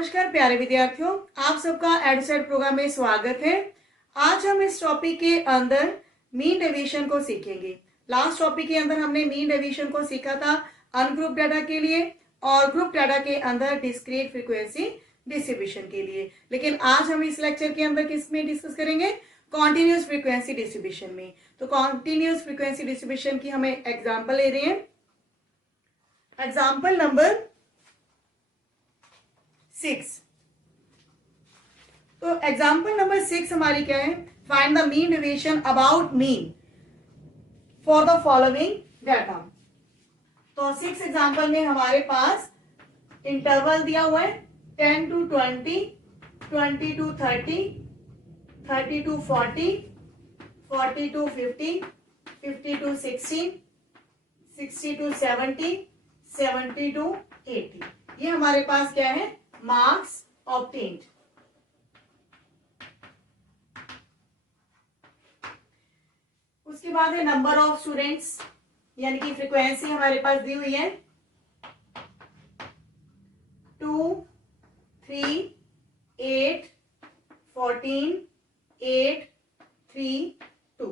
नमस्कार प्यारे विद्यार्थियों, आप सबका एडसेट प्रोग्राम में स्वागत है। आज हम इस टॉपिक के अंदर मीन डेविएशन को सीखेंगे। लास्ट टॉपिक के अंदर हमने मीन डेविएशन को सीखा था अनग्रुप डाटा के लिए और ग्रुप डाटा के अंदर डिस्क्रीट फ्रीक्वेंसी डिस्ट्रीब्यूशन के लिए। लेकिन आज हम इस लेक्चर के अंदर किस में डिस्कस करेंगे? कॉन्टिन्यूस फ्रीक्वेंसी डिस्ट्रीब्यूशन में। तो कॉन्टिन्यूस फ्रीक्वेंसी डिस्ट्रीब्यूशन की हमें एग्जाम्पल ले रहे हैं। Example number 6। तो एग्जाम्पल नंबर 6 हमारी क्या है? Find the mean deviation about mean for the following data. तो 6 एग्जाम्पल में हमारे पास इंटरवल दिया हुआ है 10 to 20, 20 to 30, 30 to 40, 40 to 50, 50 to 60, 60 to 70, 70 to 80। ये हमारे पास क्या है? Marks obtained. उसके बाद है नंबर ऑफ स्टूडेंट्स, यानी कि फ्रीक्वेंसी हमारे पास दी हुई है 2, 3, 8, 14, 8, 3, 2।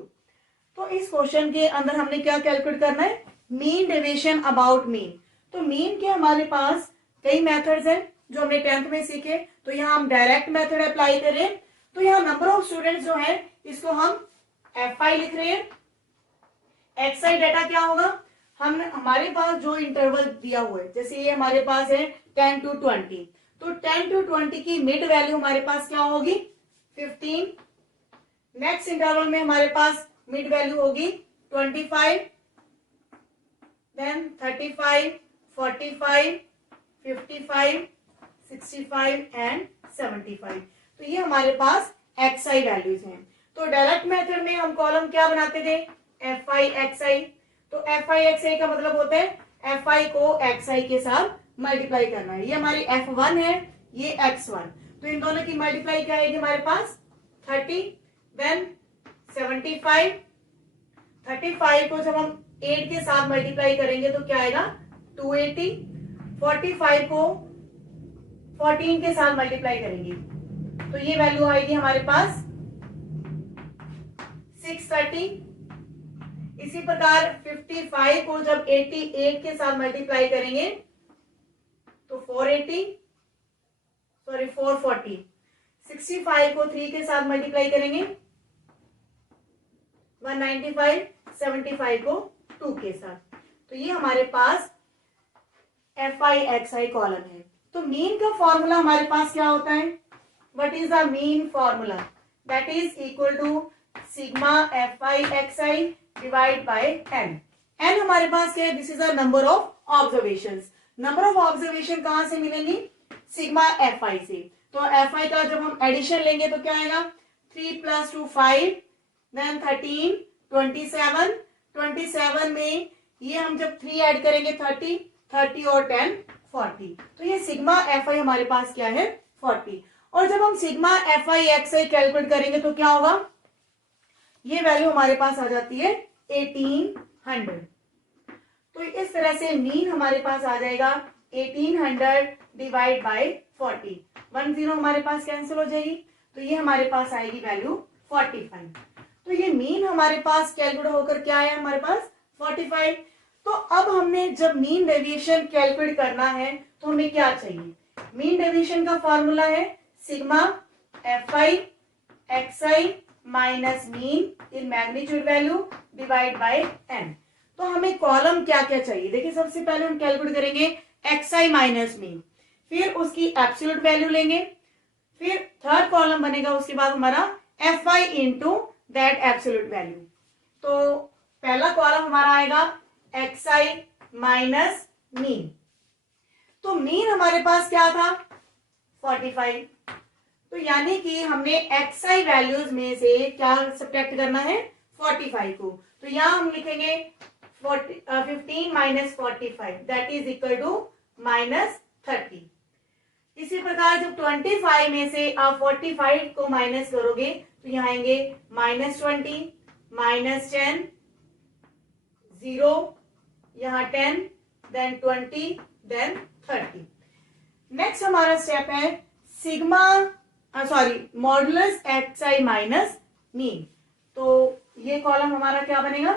तो इस क्वेश्चन के अंदर हमने क्या कैलकुलेट करना है? Mean deviation about mean. तो मीन के हमारे पास कई मेथड्स हैं जो हमने 10th में सीखे। तो यहाँ हम डायरेक्ट मेथड अप्लाई करें तो यहाँ नंबर ऑफ स्टूडेंट्स जो है इसको हम FI लिख रहे हैं। XI डाटा क्या होगा? हम हमारे पास जो इंटरवल दिया हुआ है, जैसे ये हमारे पास है 10 to 20, तो 10 to 20 की मिड वैल्यू हमारे पास क्या होगी? 15। नेक्स्ट इंटरवल में हमारे पास मिड वैल्यू होगी 25, देन 35, 45, 55, 65 एंड 75। तो ये हमारे पास XI वैल्यूज हैं। तो डायरेक्ट मेथड में हम कॉलम क्या बनाते थे? FI XI। तो FI XI का मतलब होता है FI को XI के साथ मल्टीप्लाई करना है। ये हमारी F1 है, ये X1। तो इन दोनों की मल्टीप्लाई क्या आएगी हमारे पास? 30, देन 75। 35 को जब हम 8 के साथ मल्टीप्लाई करेंगे तो क्या आएगा? 280। 45 को 14 के साथ मल्टीप्लाई करेंगे तो ये वैल्यू आएगी हमारे पास 630। इसी प्रकार 55 को जब 88 के साथ मल्टीप्लाई करेंगे तो 440। 65 को 3 के साथ मल्टीप्लाई करेंगे 195। 75 को 2 के साथ। तो ये हमारे पास FI XI कॉलम है। तो मीन का फॉर्मूला हमारे पास क्या होता है? What is the mean formula? That is equal to sigma FI XI divide by n। n हमारे पास क्या है? This is the number of observations. Number of observation कहां से मिलेंगी? सिग्मा FI से। तो FI का जब हम एडिशन लेंगे तो क्या आएगा? 3 + 2 5, देन 13, 27। 27 में ये हम जब 3 ऐड करेंगे 30, 30 और 10 40। तो ये सिग्मा FI हमारे पास क्या है? 40। और जब हम सिग्मा FI XI कैलकुलेट करेंगे तो क्या होगा? ये वैल्यू हमारे पास आ जाती है 1800। तो इस तरह से मीन हमारे पास आ जाएगा 1800 डिवाइड बाय 40। 10 हमारे पास कैंसिल हो जाएगी तो ये हमारे पास आएगी वैल्यू 45। तो ये मीन हमारे पास कैलकुलेट होकर क्या आया हमारे पास? 45। तो अब हमने जब मीन डेविएशन कैलकुलेट करना है तो हमें क्या चाहिए? मीन डेविएशन का फॉर्मूला है sigma FI XI minus mean in magnitude value divide by n। तो हमें कॉलम क्या क्या चाहिए? देखिए सबसे पहले हम कैलकुलेट करेंगे XI माइनस मीन, फिर उसकी एब्सोल्यूट वैल्यू लेंगे, फिर थर्ड कॉलम बनेगा उसके बाद हमारा FI into that absolute value. तो पहला कॉलम हमारा आएगा XI माइनस मीन। तो मीन हमारे पास क्या था? 45। तो यानी कि हमने XI वैल्यूज में से क्या सब्ट्रैक्ट करना है? 45 को। तो यहां हम लिखेंगे 15 minus 45 that is equal to -30। इसी प्रकार जब 25 में से आप 45 को माइनस करोगे तो यहाँ आएंगे -20, -10, 0, यहाँ 10, देन 20, देन 30। नेक्स्ट हमारा स्टेप है sigma modulus x I minus mean. तो ये कॉलम हमारा क्या बनेगा,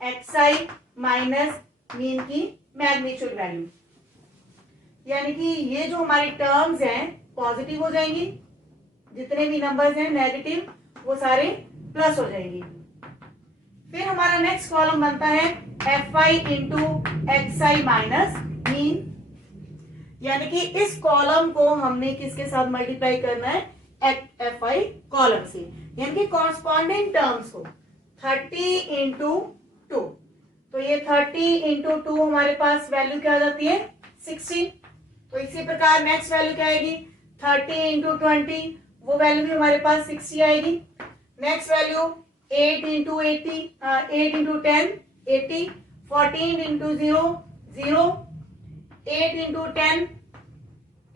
एक्स आई माइनस मीन की मैग्नीट्यूड वैल्यू, यानी कि ये जो हमारी टर्म्स हैं पॉजिटिव हो जाएंगी, जितने भी नंबर्स हैं नेगेटिव वो सारे प्लस हो जाएंगी। फिर हमारा नेक्स्ट कॉलम बनता है F I into x I minus mean, यानी कि इस कॉलम को हमने किसके साथ मल्टीप्लाई करना है, एफ आई कॉलम से, यानी कि कॉरस्पॉन्डिंग टर्म्स को 30 इंटू 2। तो ये 30 इंटू 2 हमारे पास वैल्यू क्या आ जाती है 60। तो इसी प्रकार नेक्स्ट वैल्यू क्या आएगी 30 इंटू 20, वो वैल्यू भी हमारे पास 60 आएगी। Next value 8 into 80, 8 into 10 80, 14 into 0 0, 8 into 10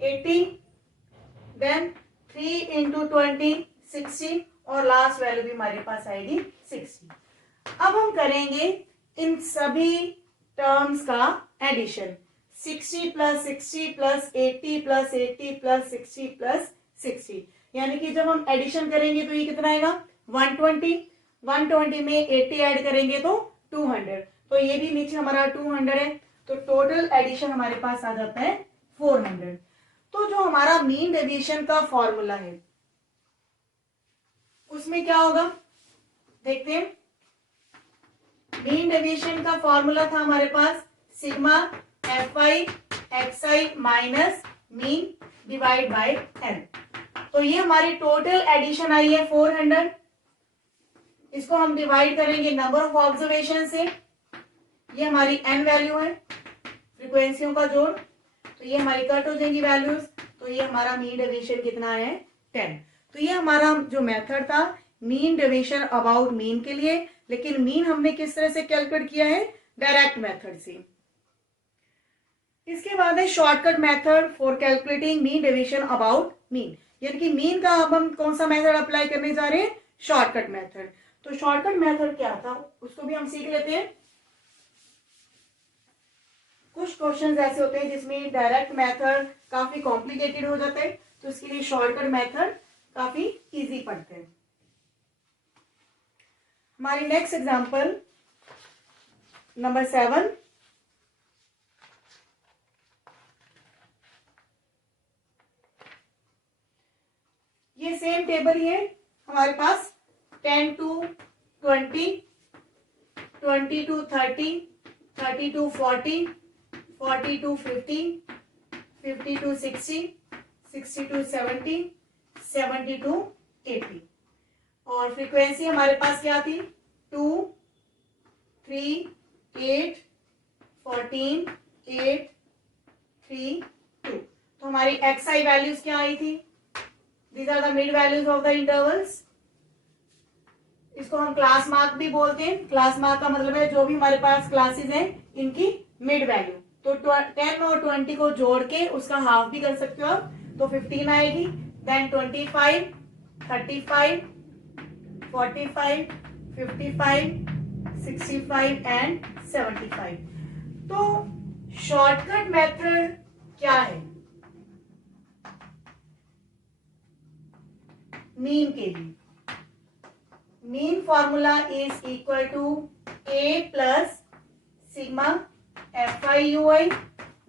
80, then 3 into 20 60, और लास्ट वैल्यू भी हमारे पास आएगी 60। अब हम करेंगे इन सभी टर्म्स का addition, 60 plus 60 plus 80 plus 80 plus 60 plus 60, यानी कि जब हम एडिशन करेंगे तो ये कितना आएगा 120, 120 में 80 ऐड करेंगे तो 200, तो ये भी नीचे हमारा 200 है, तो टोटल एडिशन हमारे पास आ जाता है 400। तो जो हमारा मीन डेविएशन का फॉर्मूला है उसमें क्या होगा देखते हैं। मीन डेविएशन का फॉर्मूला था हमारे पास sigma F I X I minus mean divide by N. तो ये हमारी टोटल एडिशन आई है 400, इसको हम डिवाइड करेंगे नंबर ऑफ ऑब्जर्वेशन से, ये हमारी एन वैल्यू है फ्रीक्वेंसियों का जोड़, तो ये हमारी कट हो जाएंगी वैल्यूज, तो ये हमारा मीन डेविएशन कितना है 10। तो ये हमारा जो मेथड था मीन डेविएशन अबाउट मीन के लिए, लेकिन मीन हमने किस तरह से कैलकुलेट किया है डायरेक्ट मेथड से। इसके बाद है shortcut method for calculating mean deviation about mean, यानी कि मीन का अब हम कौन सा मेथड अप्लाई करने जा रहे हैं, शॉर्टकट मेथड। तो शॉर्टकट मेथड क्या था उसको भी हम सीख लेते हैं। कुछ क्वेश्चंस ऐसे होते हैं जिसमें डायरेक्ट मेथड काफी कॉम्प्लिकेटेड हो जाता है, तो इसके लिए शॉर्टकट मेथड काफी इजी पड़ते हैं। हमारी नेक्स्ट एग्जांपल नंबर 7, ये सेम टेबल ही है हमारे पास 10 to 20, 20 to 30, 30 to 40, 40 to 50, 50 to 60, 60 to 70, 70 to 80, और फ्रीक्वेंसी हमारे पास क्या थी 2, 3, 8, 14, 8, 3, 2। तो हमारी एक्स आई वैल्यूज क्या आई थी, these are the mid values of the intervals. इसको हम क्लास मार्क भी बोलते हैं, क्लास मार्क का मतलब है जो भी हमारे पास क्लासेस हैं इनकी मिड वैल्यू। तो 10 और 20 को जोड़ के उसका हाफ भी कर सकते हो आप, तो 15 आएगी, देन 25, 35, 45, 55, 65 एंड 75। तो शॉर्टकट मेथड क्या है मीन के लिए, mean formula is equal to a plus sigma F i u i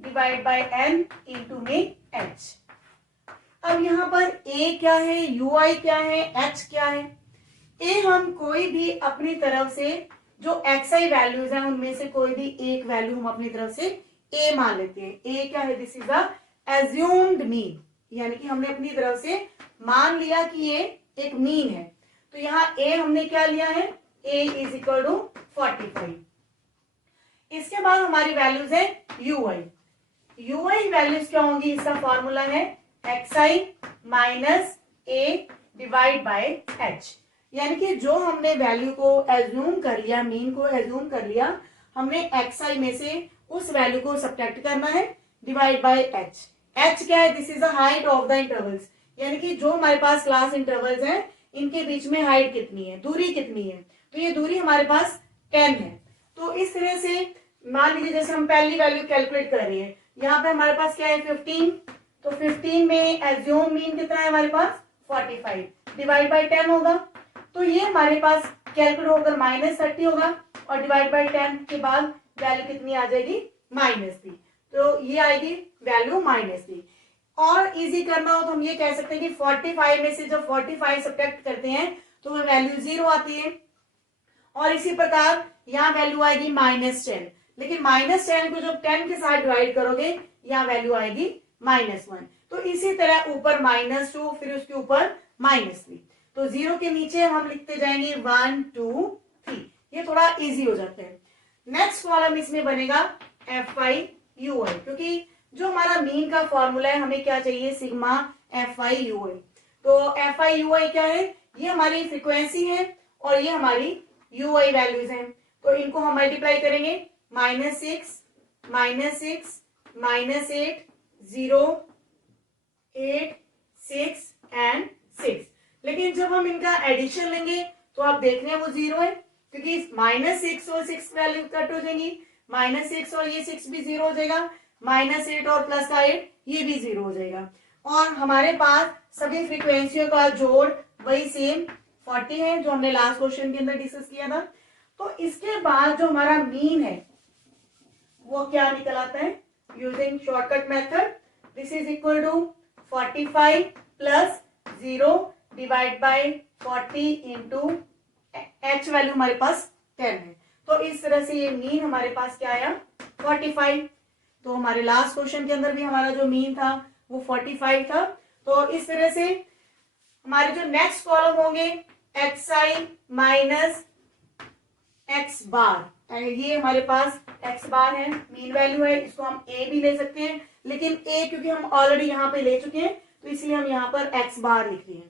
divide by n into में एच। अब यहां पर ए क्या है, यू आई क्या है, एच क्या है। ए हम कोई भी अपनी तरफ से जो एक्स आई वैल्यूज हैं उनमें से कोई भी एक वैल्यू हम अपनी तरफ से ए मान लेते हैं। ए क्या है, this is a assumed mean, यानी कि हमने अपनी तरफ से मान लिया कि ये एक मीन है। तो यहाँ ए हमने क्या लिया है, ए इज इक्वल टू 45। इसके बाद हमारी वैल्यूज है you I. U I values क्या होंगी, इसका फॉर्मूला है x I minus A divide by H, यानी कि जो हमने वैल्यू को एज्यूम कर लिया, मीन को एज्यूम कर लिया, हमने एक्स आई में से उस वैल्यू को सब्ट्रैक्ट करना है डिवाइड बाय एच। एच क्या है, this is the height of the intervals, यानी कि जो हमारे पास क्लास इंटरवल्स हैं इनके बीच में हाइट कितनी है, दूरी कितनी है, तो ये दूरी हमारे पास 10 है। तो इस तरह से मान लीजिए जैसे हम पहली वैल्यू कैलकुलेट कर रहे हैं, यहाँ पे हमारे पास क्या है 15, तो 15 में एज्यूम मीन कितना है हमारे पास 45 डिवाइड बाई 10 होगा, तो ये हमारे पास कैलकुलेट होकर -30 होगा और डिवाइड बाई 10 के बाद वैल्यू कितनी आ जाएगी -3, तो ये आएगी वैल्यू -3। और इजी करना हो तो हम ये कह सकते हैं कि 45 में से जब 45 सब्ट्रैक्ट करते हैं तो वो वैल्यू 0 आती है, और इसी प्रकार यहाँ वैल्यू आएगी -10, लेकिन -10 को जब 10 के साथ डिवाइड करोगे यहाँ वैल्यू आएगी -1, तो इसी तरह ऊपर -2 फिर उसके ऊपर -3, तो 0 के नीचे हम लिखते जाएंगे 1 2 3, ये थोड़ा इजी हो जाता है। नेक्स्ट कॉलम इसमें बनेगा FI/UI, क्योंकि जो हमारा मीन का फॉर्मूला है हमें क्या चाहिए सिग्मा FI/UI, तो FI/UI क्या है, ये हमारी फ्रीक्वेंसी है और ये हमारी UI वैल्यूज हैं, तो इनको हम मल्टीप्लाई करेंगे -6 -8 0 8 6 एंड 6, लेकिन जब हम इनका एडिशन लेंगे तो आप देख रहे हैं वो 0 है, क्योंकि -6 और 6 वैल्यू कट हो जाएंगी, -6 और ये 6 भी 0 हो जाएगा, -8 और प्लस का 8 ये भी 0 हो जाएगा, और हमारे पास सभी फ्रीक्वेंसियों का जोड़ वही सेम 40 है जो हमने लास्ट क्वेश्चन के अंदर डिस्कस किया था। तो इसके बाद जो हमारा मीन है वो क्या निकल आता है, using shortcut method, this is equal to 45 plus 0 divide by 40 into h value हमारे पास 10 है, तो इस तरह से ये मीन हमारे पास क्या आया 45, तो हमारे लास्ट क्वेश्चन के अंदर भी हमारा जो मीन था वो 45 था, तो इस तरह से हमारे जो नेक्स्ट कॉलम होंगे xi माइनस x बार, ये हमारे पास x बार है मीन वैल्यू है, इसको हम a भी ले सकते हैं, लेकिन a क्योंकि हम ऑलरेडी यहाँ पे ले चुके हैं तो इसलिए हम यहाँ पर x बार लिख रहे हैं।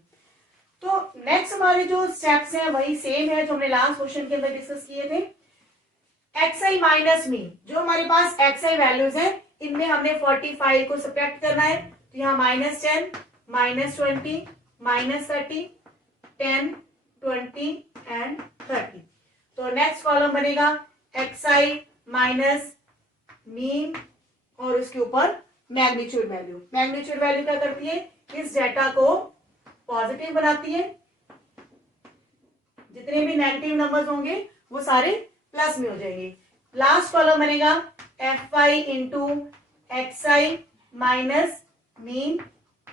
तो नेक्स्ट हमारे जो स्टेप्स हैं वही सेम है जो हमने लास्ट क्वेश्चन के अंदर डिस्कस किए थे, xi माइनस मीन, जो हमारे पास xi वैल्यूज है इनमें हमने 45 को सब्ट्रैक्ट करना है, तो यहाँ -10 -20 -30 10 20 एंड 30, तो नेक्स्ट कॉलम बनेगा xi माइनस मीन और उसके ऊपर मैग्नीट्यूड वैल्यू, मैग्नीट्यूड वैल्यू क्या करती है इस डेटा को पॉजिटिव बनाती है, जितने भी नेगेटिव नंबर्स होंगे वो सारे प्लस में हो जाएंगे। लास्ट कॉलम बनेगा fi into xi minus mean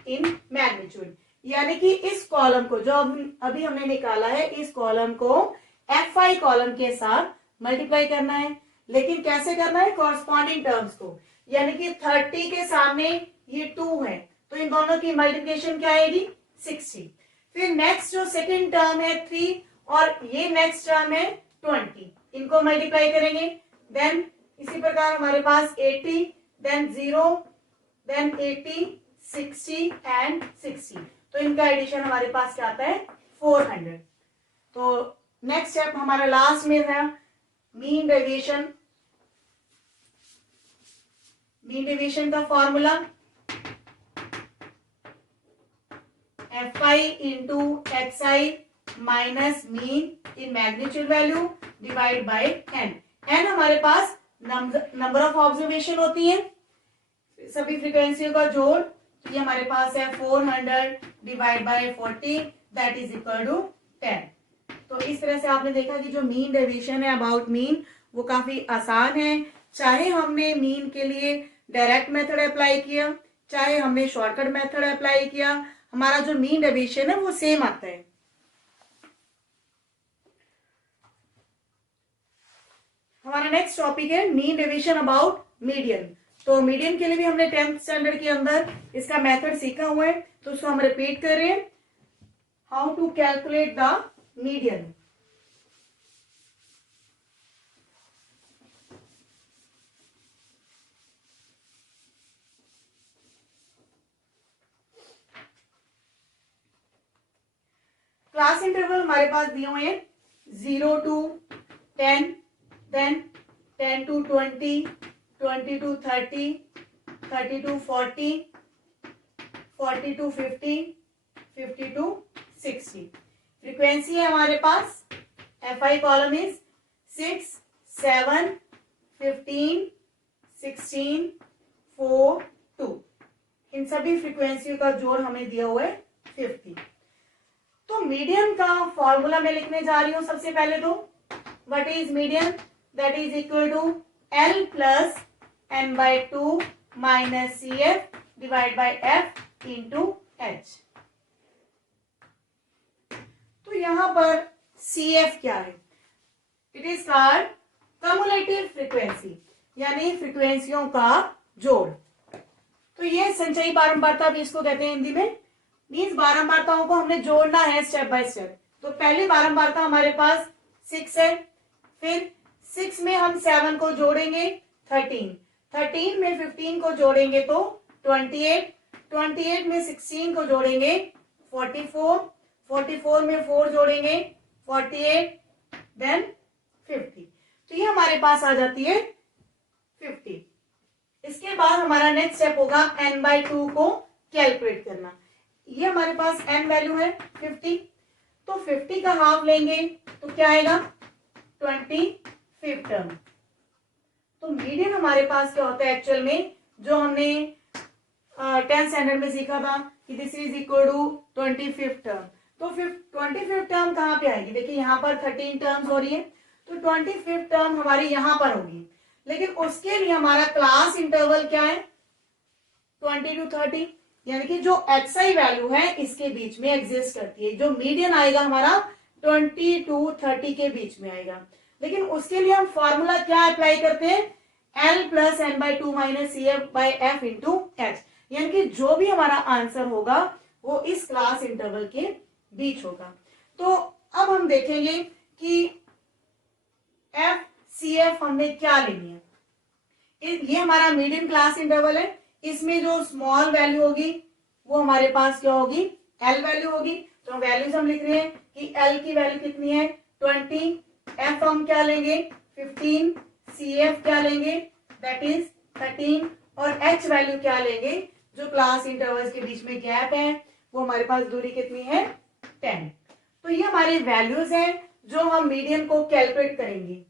in magnitude, यानी कि इस कॉलम को जो अभी हमने निकाला है इस कॉलम को fi कॉलम के साथ मल्टीप्लाई करना है, लेकिन कैसे करना है कॉरस्पॉन्डिंग टर्म्स को, यानी कि 30 के सामने ये 2 है तो इन दोनों की मल्टीप्लिकेशन क्या आएगी 60, फिर नेक्स्ट जो सेकंड टर्म है 3 और ये नेक्स्ट टर्म है 20, इनको मल्टीप्लाई करेंगे, देन इसी प्रकार हमारे पास 80 देन 0 देन 80 60 एंड 60, तो इनका एडिशन हमारे पास क्या आता है 400। तो नेक्स्ट स्टेप हमारा लास्ट में है मीन डेविएशन, मीन डेविएशन का formula fi into xi minus mean in magnitude value divide by n, n हमारे पास नंबर ऑफ ऑब्जर्वेशन होती है सभी फ्रीक्वेंसियों का जोड़, ये हमारे पास है 400 divide by 40 that is equal to 10। तो इस तरह से आपने देखा कि जो मीन डेविएशन है अबाउट मीन वो काफी आसान है, चाहे हमने मीन के लिए डायरेक्ट मेथड अप्लाई किया चाहे हमने शॉर्टकट मेथड अप्लाई किया, हमारा जो मीन डेविएशन है वो सेम आता है। हमारा नेक्स्ट टॉपिक है मीन डेविएशन अबाउट मीडियन, तो मीडियन के लिए भी हमने 10th स्टैंडर्ड के अंदर इसका मेथड सीखा हुआ है, तो उसको हम रिपीट कर रहे हैं, how to calculate the median. Class interval हमारे पास दिए हुए हैं 0 to 10, then 10 to 20, 20 to 30, 30 to 40, 40 to 50, 50 to 60। Frequency है हमारे पास fi कॉलम इज 6 7 15 16 4 2, इन सभी फ्रीक्वेंसी का जोड़ हमें दिया हुआ है 50। तो मीडियन का फॉर्मूला मैं लिखने जा रही हूं सबसे पहले। तो what is median? That is equal to L plus n/2 minus CF divide by F into H। तो यहां पर CF क्या है? It is called cumulative frequency, यानी फ्रीक्वेंसियों का जोड़। तो ये संचयी बारंबारता भी इसको कहते हैं हिंदी में। मीन्स बारंबारताओं को हमने जोड़ना है स्टेप बाय स्टेप। तो पहली बारंबारता हमारे पास 6 है, फिर 6 में हम 7 को जोड़ेंगे 13, 13 में 15 को जोड़ेंगे तो 28, 28 में 16 को जोड़ेंगे 44, 44 में 4 जोड़ेंगे 48, देन 50। तो ये हमारे पास आ जाती है 50। इसके बाद हमारा नेक्स्ट स्टेप होगा n/2 को कैलकुलेट करना। ये हमारे पास n वैल्यू है 50, तो 50 का हाफ लेंगे तो क्या आएगा? 25 टर्म। तो मीडियन हमारे पास क्या होता है एक्चुअल में, जो हमने 10th स्टैंडर्ड में सीखा था कि this is equal to 25 term. तो 25 टर्म कहाँ पे आएगी? देखिए यहाँ पर 13 टर्म्स हो रही है, तो 25 टर्म हमारी यहां पर होगी। लेकिन उसके लिए हमारा क्लास इंटरवल क्या है? 20 to 30, यानी कि जो xi वैल्यू है इसके बीच में एग्जिस्ट करती है। जो मीडियन आएगा हमारा 20 to 30 के बीच में आएगा। लेकिन उसके लिए हम फॉर्मूला क्या अप्लाई करते हैं? L plus n/2 minus CF by F into H, यानी कि जो भी हमारा आंसर होगा वो इस क्लास इंटरवल के बीच होगा। तो अब हम देखेंगे कि FCF हमने क्या लेनी है। ये हमारा मीडियम क्लास इंटरवल है, इसमें जो स्मॉल वैल्यू होगी वो हमारे पास क्या होगी? L वैल्यू होगी। तो वैल्यूज हम लिख रहे हैं कि L की वैल्यू कितनी है? 20, F हम क्या लेंगे? 15, CF क्या लेंगे? दैट इज 13, और H वैल्यू क्या लेंगे? जो क्लास इंटरवल्स के बीच में गैप है वो हमारे पास दूरी कितनी है? 10। तो ये हमारी वैल्यूज हैं जो हम मीडियन को कैलकुलेट करेंगे,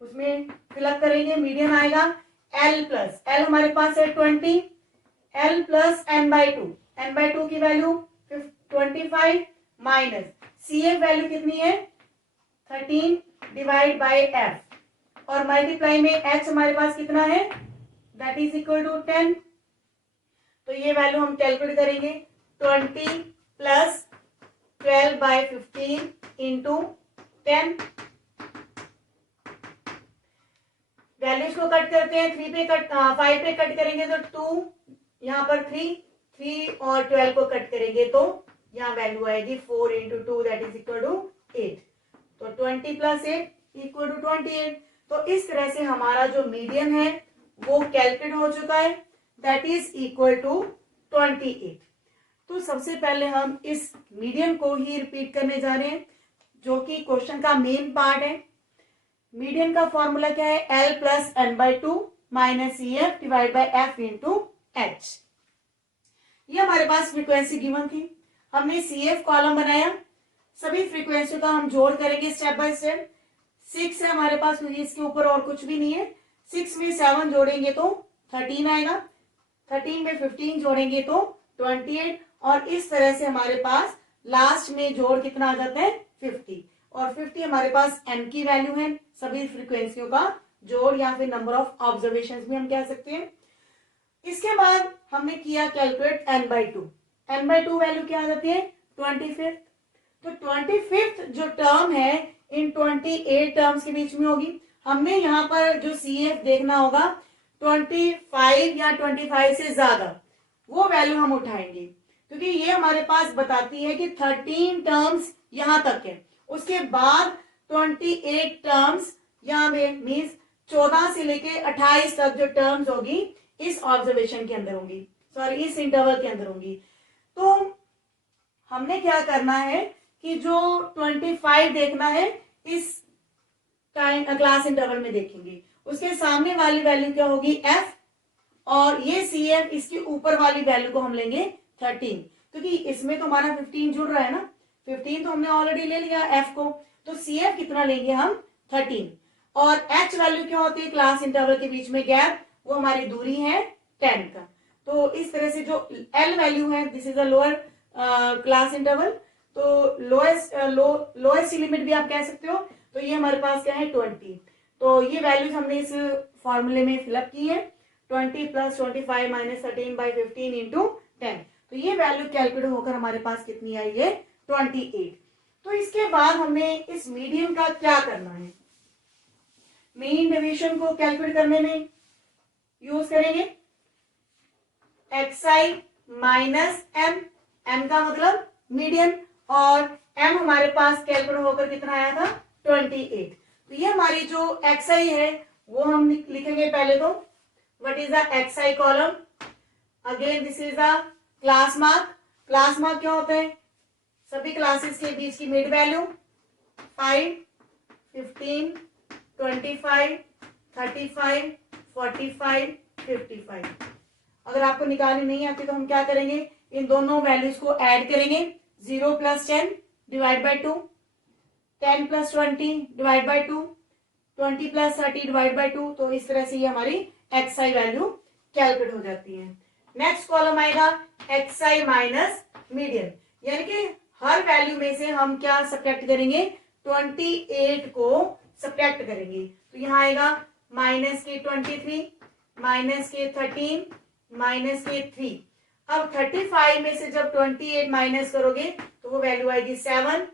उसमें फिलअप करेंगे। मीडियन आएगा L प्लस, L हमारे पास है 20, L प्लस n/2, n/2 की वैल्यू 25 माइनस CF वैल्यू कितनी है? 13 डिवाइड बाय F, और मल्टीप्लाई में H हमारे पास कितना है? That is equal to 10। तो ये वैल्यू हम कैलकुलेट करेंगे 20 प्लस 12 बाय 15 इंटू 10। वैल्यूज को कट करते हैं, 5 पे कट करेंगे तो 2, यहाँ पर 3 और 12 को कट करेंगे तो यहाँ वैल्यू आएगी 4 into 2 that is equal to 8। तो 20 प्लस 8 इक्वल टू 28। तो इस तरह से हमारा जो मीडियन है वो कैलकुलेट हो चुका है, दैट इज इक्वल टू 28। तो सबसे पहले हम इस मीडियन को ही रिपीट करने जा रहे हैं, जो कि क्वेश्चन का मेन पार्ट है। मीडियन का फॉर्मूला क्या है? L plus n/2 minus CF divide by F into H। ये हमारे पास फ्रीक्वेंसी गिवन थी, हमने CF कॉलम बनाया, सभी फ्रीक्वेंसी का हम जोड़ करेंगे स्टेप बाय स्टेप। 6 है हमारे पास क्योंकि इसके ऊपर और कुछ भी नहीं है। 6 में 7 जोड़ेंगे तो 13 आएगा, 13 में 15 जोड़ेंगे तो 28, और इस तरह से हमारे पास लास्ट में जोड़ कितना आ जाता है? 50, और 50 हमारे पास n की वैल्यू है, सभी फ्रीक्वेंसियों का जोड़ या फिर नंबर ऑफ ऑब्जर्वेशन भी हम कह सकते हैं। इसके बाद हमने किया कैलकुलेट n/2, n/2 वैल्यू क्या आ जाती है? 25। तो 25 जो टर्म है इन 28 टर्म्स के बीच में होगी। हमने यहाँ पर जो CF देखना होगा 25 या 25 से ज्यादा, वो वैल्यू हम उठाएंगे, क्योंकि ये हमारे पास बताती है कि 13 टर्म्स यहां तक है, उसके बाद 28 टर्म्स यहाँ में मीन्स 14 से लेके 28 तक जो टर्म्स होगी इस ऑब्जर्वेशन के अंदर होंगी, सॉरी इस इंटरवल के अंदर होंगी। तो हमने क्या करना है कि जो 25 देखना है इस टाइम क्लास इंटरवल में देखेंगे, उसके सामने वाली वैल्यू क्या होगी? F, और ये CF, इसके ऊपर वाली वैल्यू को हम लेंगे 13, क्योंकि इसमें तो हमारा 15 जुड़ रहा है ना, 15 तो हमने ऑलरेडी ले लिया F को, तो CF कितना लेंगे हम? 13, और H वैल्यू क्या होती है? क्लास इंटरवल के बीच में गैप, वो हमारी दूरी है 10 का। तो इस तरह से जो L वैल्यू है, this is a lower class interval, तो लोएस्ट लिमिट भी आप कह सकते हो। तो ये हमारे पास क्या है 20। तो ये वैल्यूज हमने इस फॉर्मूले में फिलअप की है, 20 प्लस 25 माइनस 13/15 इंटू 10। तो ये वैल्यू कैलकुलेट होकर हमारे पास कितनी आई है 28। तो इसके बाद हमने इस मीडियन का क्या करना है, मीन डेविएशन को कैलकुलेट करने में यूज करेंगे xi माइनस m, m का मतलब मीडियन, और m हमारे पास कैलकुलेट होकर कितना आया था 28। तो ये हमारी जो xi है वो हम लिखेंगे पहले तो, what is the xi column, again this is the class mark. Class mark क्या होता है, सभी क्लासेस के बीच की मिड वैल्यू 5, 15, 25, 35, 45, 55। अगर आपको निकालनी नहीं आती तो हम क्या करेंगे, इन दोनों वैल्यूज को ऐड करेंगे, 0 plus 10 divide by 2, 10 plus 20 divide by 2, 20 plus 30 divide by 2। तो इस तरह से ये हमारी xi वैल्यू कैलकुलेट हो जाती है। नेक्स्ट कॉलम आएगा xi माइनस मीडियन, यानी कि हर वैल्यू में से हम क्या सब्ट्रैक्ट करेंगे, 28 को सब्ट्रैक्ट करेंगे। तो यहाँ आएगा माइनस के 23, माइनस के 13, माइनस के 3। अब 35 में से जब 28 माइनस करोगे तो वो वैल्यू आएगी 7,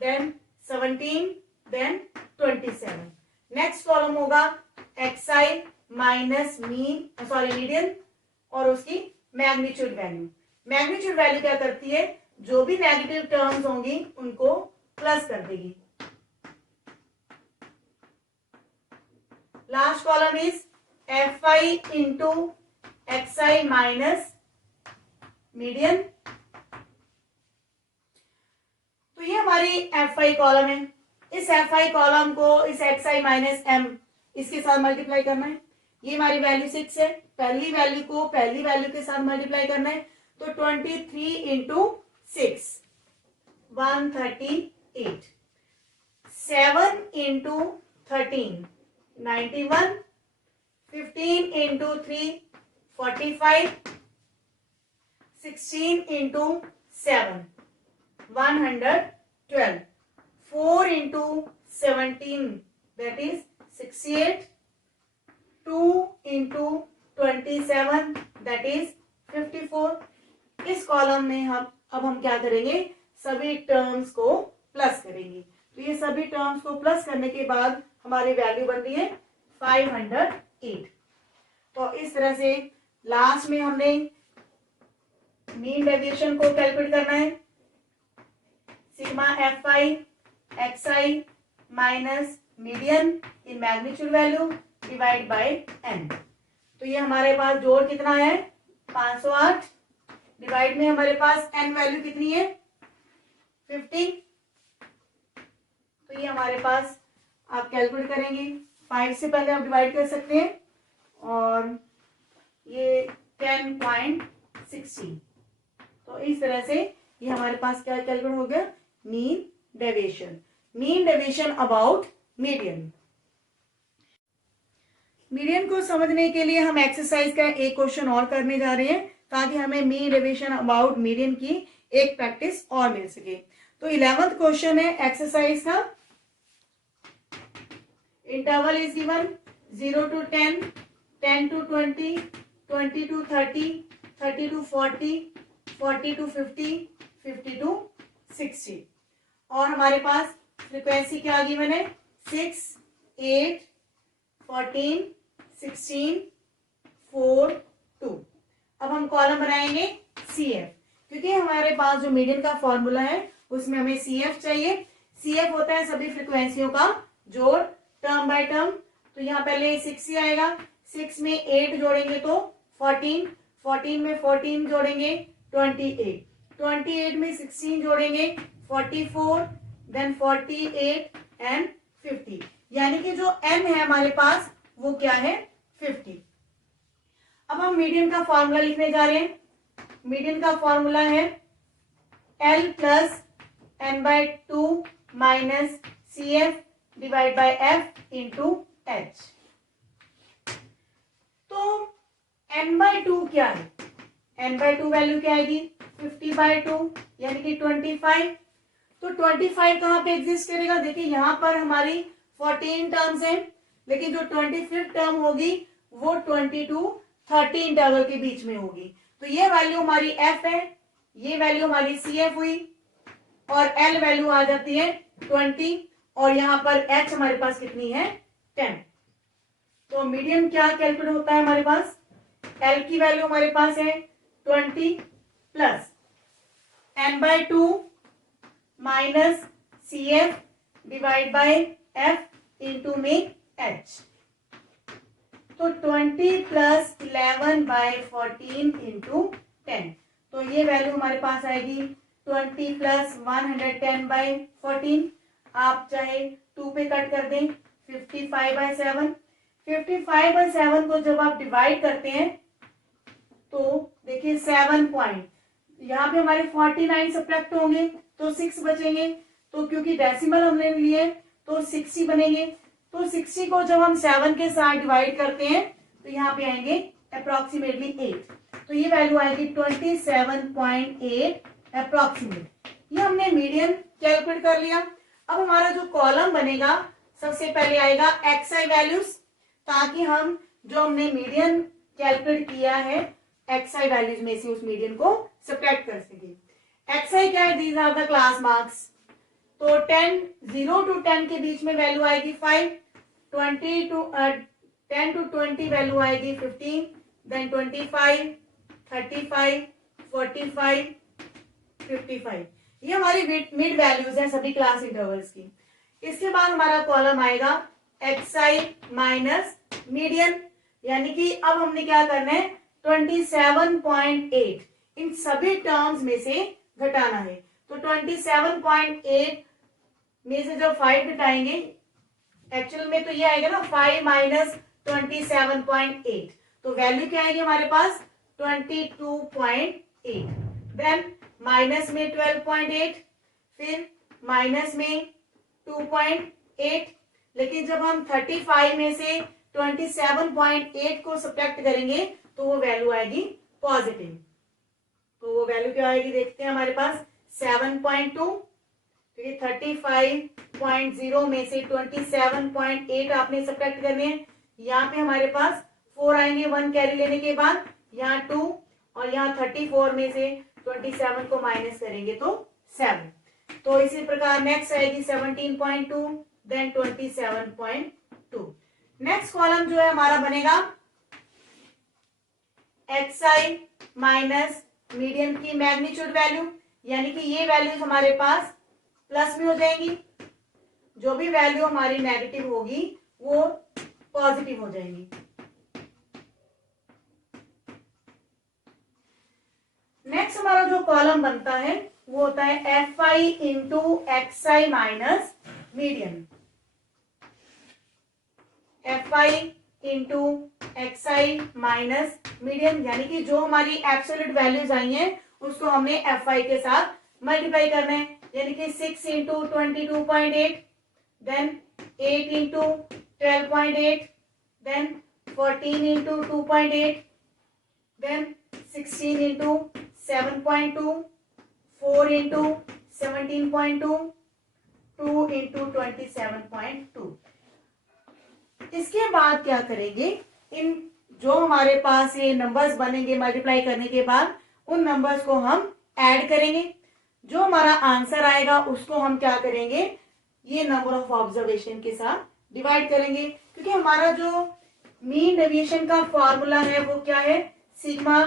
देन 17, देन 27। नेक्स्ट कॉलम होगा xi माइनस मीडियन और उसकी मैग्नीट्यूड वैल्यू। मैग्नीट्यूड वैल्यू क्या करती है, जो भी नेगेटिव टर्म्स होंगी उनको प्लस कर देगी। Last column is fi into xi minus median. तो ये हमारी fi कॉलम है। इस fi कॉलम को इस xi माइनस m इसके साथ मल्टीप्लाई करना है। ये हमारी वैल्यू 6 है, पहली वैल्यू को पहली वैल्यू के साथ मल्टीप्लाई करना है। तो 23 into 6 138, 7 into 13 91, 15 into 3 45, 16 into 7 112, 4 into 17 that is 68, 2 into 27 that is 54। इस कॉलम में हम क्या करेंगे, सभी टर्म्स को प्लस करेंगे। तो ये सभी टर्म्स को प्लस करने के बाद हमारी वैल्यू बन रही है 508। तो इस तरह से लास्ट में हमने मीन डेविएशन को कैलकुलेट करना है, sigma fi xi minus median in magnitude value divide by n। तो ये हमारे पास जोड़ कितना है 508, डिवाइड में हमारे पास n वैल्यू कितनी है 50। तो ये हमारे पास आप कैलकुलेट करेंगे, 5 से पहले आप डिवाइड कर सकते हैं, और ये 10.16। तो इस तरह से ये हमारे पास क्या कैलकुलेट हो गया, mean deviation about median. Median को समझने के लिए हम एक्सरसाइज का एक क्वेश्चन और करने जा रहे हैं, ताकि हमें मीन डेविएशन अबाउट मीडियन की एक प्रैक्टिस और मिल सके। तो 11th क्वेश्चन है एक्सरसाइज का, interval is given 0 to 10, 10 to 20, 20 to 30, 30 to 40, 40 to 50, 50 to 60। और हमारे पास फ्रीक्वेंसी क्या गिवन है 6, 8, 14, 16, 4, 2। अब हम कॉलम बनाएंगे CF, क्योंकि हमारे पास जो मीडियन का फॉर्मूला है उसमें हमें CF चाहिए। CF होता है सभी फ्रीक्वेंसियों का जोड़, टर्म बाय टर्म। तो यहाँ पहले 6 ही आएगा, 6 में 8 जोड़ेंगे तो 14, 14 में 14 जोड़ेंगे 28, 28 में 16 जोड़ेंगे 44, देन 48 एंड 50। यानी कि जो n है हमारे पास वो क्या है 50। अब हम मीडियन का फॉर्मूला लिखने जा रहे हैं। मीडियन का फॉर्मूला है L plus n/2 minus CF divide by F into H। तो n/2 क्या है? n/2 वैल्यू क्या आएगी? 50/2 यानी कि 25। तो 25 कहाँ पे एग्जिस्ट करेगा? देखिए यहाँ पर हमारी 14 टर्म्स हैं, लेकिन जो 25th टर्म होगी वो 20 to 30 इंटरवल के बीच में होगी। तो ये वैल्यू हमारी f है, ये वैल्यू हमारी CF हुई, और L वैल्यू आ जाती है 20, और यहाँ पर H हमारे पास कितनी है? 10। तो मीडियन क्या कैलकुलेट होता है हमारे पास? L की वैल्यू हमारे पास है 20 plus n/2 minus CF divide by F into में H। तो 20 प्लस 11/14 इंटू 10, तो ये वैल्यू हमारे पास आएगी 20 प्लस 110/14। आप चाहे 2 पे कट कर दें, 55/7। 55/7 को जब आप डिवाइड करते हैं तो देखिए 7 पॉइंट, यहाँ पे हमारे 49 सब्ट्रैक्ट होंगे तो 6 बचेंगे, तो क्योंकि डेसिमल हमने लिए तो 60 बनेंगे। तो 60 को जब हम 7 के साथ डिवाइड करते हैं तो यहाँ पे आएंगे अप्रोक्सीमेटली 8, तो ये वैल्यू आएगी 27.8 अप्रोक्सीमेट। ये हमने मीडियन कैलकुलेट कर लिया। अब हमारा जो कॉलम बनेगा, सबसे पहले आएगा XI वैल्यूज, ताकि हम जो हमने मीडियन कैलकुलेट किया है XI वैल्यूज में से उस मीडियन को सब्ट्रैक्ट कर सके। XI क्या है? These are the class marks. तो 0 to 10 के बीच में वैल्यू आएगी 5, 10 to 20 वैल्यू आएगी 15, देन 25, 35, 45, 55। ये हमारी मिड वैल्यूज हैं सभी क्लास इंटरवल्स की। इसके बाद हमारा कॉलम आएगा XI माइनस मीडियन, यानी कि अब हमने क्या करना है? 27.8 इन सभी टर्म्स में से घटाना है। तो 27.8 में से जब 5 घटाएंगे, एक्चुअल में तो ये आएगा ना 5 माइनस 27.8, तो वैल्यू क्या आएगी हमारे पास? 22.8। देन माइनस में 12.8, फिर माइनस में 2.8, लेकिन जब हम 35 में से 27.8 को सब्ट्रैक्ट करेंगे तो वो वैल्यू आएगी पॉजिटिव। तो वो वैल्यू क्या आएगी? देखते हैं हमारे पास 7.2, क्योंकि 35.0 में से 27.8 आपने सब्ट्रैक्ट करने हैं। यहाँ पे हमारे पास 4 आएंगे 1 कैरी लेने के बाद, यहाँ 2, और यहाँ 34 में से 27 को माइनस करेंगे तो 7। तो इसी प्रकार नेक्स्ट आएगी 17.2, देन 27.2। नेक्स्ट कॉलम जो है हमारा बनेगा XI माइनस मीडियन की मैग्नीट्यूड वैल्यू, यानी कि ये वैल्यूज हमारे पास प्लस में हो जाएंगी, जो भी वैल्यू हमारी नेगेटिव होगी वो पॉजिटिव हो जाएंगी। नेक्स्ट हमारा जो कॉलम बनता है वो होता है FI into XI minus median. FI into XI minus median, यानी कि जो हमारी एब्सोल्यूट वैल्यूज आई हैं उसको हमने FI के साथ मल्टीप्लाई करना है, यानी कि 6 into 22.8, then 8 into 12.8, then 14 into 2.8, then 16 into 7.2, 4 into 17.2, 2 into 27.2। इसके बाद क्या करेंगे? इन जो हमारे पास ये नंबर्स बनेंगे मल्टीप्लाई करने के बाद, उन नंबर्स को हम ऐड करेंगे। जो हमारा आंसर आएगा उसको हम क्या करेंगे? ये नंबर ऑफ ऑब्जर्वेशन के साथ डिवाइड करेंगे, क्योंकि हमारा जो मीन डेविएशन का फॉर्मूला है वो क्या है? Sigma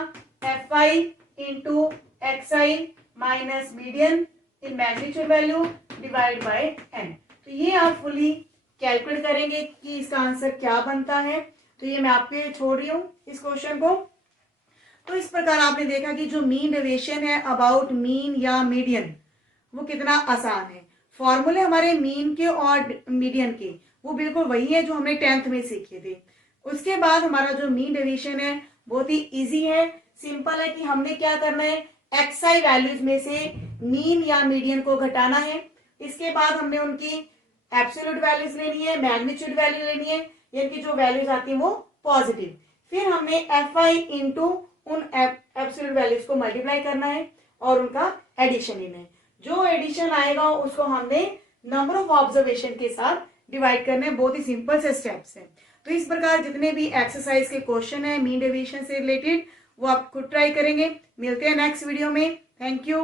FI into XI minus median in magnitude value divide by n। तो ये आप फुली कैलकुलेट करेंगे कि इसका आंसर क्या बनता है। तो ये मैं आपके छोड़ रही हूँ इस क्वेश्चन को। तो इस प्रकार आपने देखा कि जो मीन डेविएशन है अबाउट मीन या मीडियन वो कितना आसान है। फॉर्मूले हमारे मीन के और मीडियन के वो बिल्कुल वही है जो हमने 10th में सीखे थे। उसके बाद हमारा जो मीन डेविएशन है बहुत ही इजी है, सिंपल है कि हमने क्या करना है? XI वैल्यूज में से मीन या मीडियन को घटाना है। इसके बाद हमने उनकी एब्सोल्यूट वैल्यूज लेनी है, मैग्नीट्यूड वैल्यू लेनी है, यानी कि जो वैल्यूज आती है वो पॉजिटिव। फिर हमने एफ आई इंटू उन एब्सोल्यूट वैल्यूज को मल्टीप्लाई करना है और उनका एडिशन लेना है। जो एडिशन आएगा उसको हमने नंबर ऑफ ऑब्जर्वेशन के साथ डिवाइड करने, बहुत ही सिंपल से स्टेप्स हैं। तो इस प्रकार जितने भी एक्सरसाइज के क्वेश्चन है मीन डेविएशन से रिलेटेड वो आप खुद ट्राई करेंगे। मिलते हैं नेक्स्ट वीडियो में। Thank you.